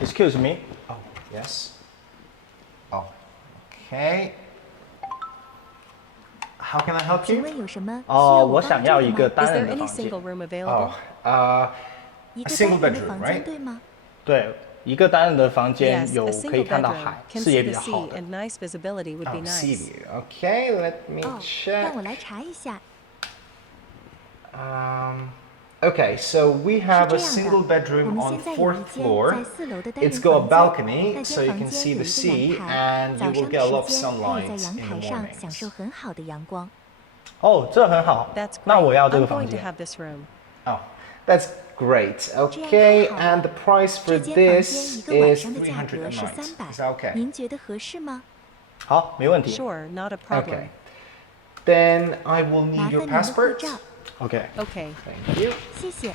Excuse me. Oh, yes. Oh, okay. How can I help 请 you? 问有什么需哦，要我想要一个单 Is 人 there 的 any 房间。 single room available? Oh, 一 a 个 single 单人的 bedroom, 房 right? 间，对吗？对，一个单人的房间 Yes, 有 a 可以 single 看到 bedroom 海， can 视 see 野 the 比较好 sea 的。 and nice visibility would be Oh, sea nice. view. Okay, let me 哦， check. 让我来查一下。 Okay, so we 是 have 这 a 样 single 的，我 bedroom 们 on 现在有 4th 一间 floor. 在4楼的单人 It's got a 房间， balcony, 那 so 间 you 房 can 间 see 有 the 一个阳 sea, 台， and 早 you will 上 get a 的 lot of 时间可以 sunlight 在阳 in the 台上享 mornings. 受很好的阳光。哦，这很好 That's。那 great. 我要这 I'm 个房 going to 间。 have this room. Oh, that's great. 这样 Okay, 太好了 and the price for 这间房间 this 一个晚 is 上的价 300格 a 是 night. 300， Is that okay? 您觉得合适吗？好，没问题。 Sure, not a problem. Okay. Then I will 麻 need your 烦您的护 passport. 照， OK。 Okay. Thank you. 谢谢。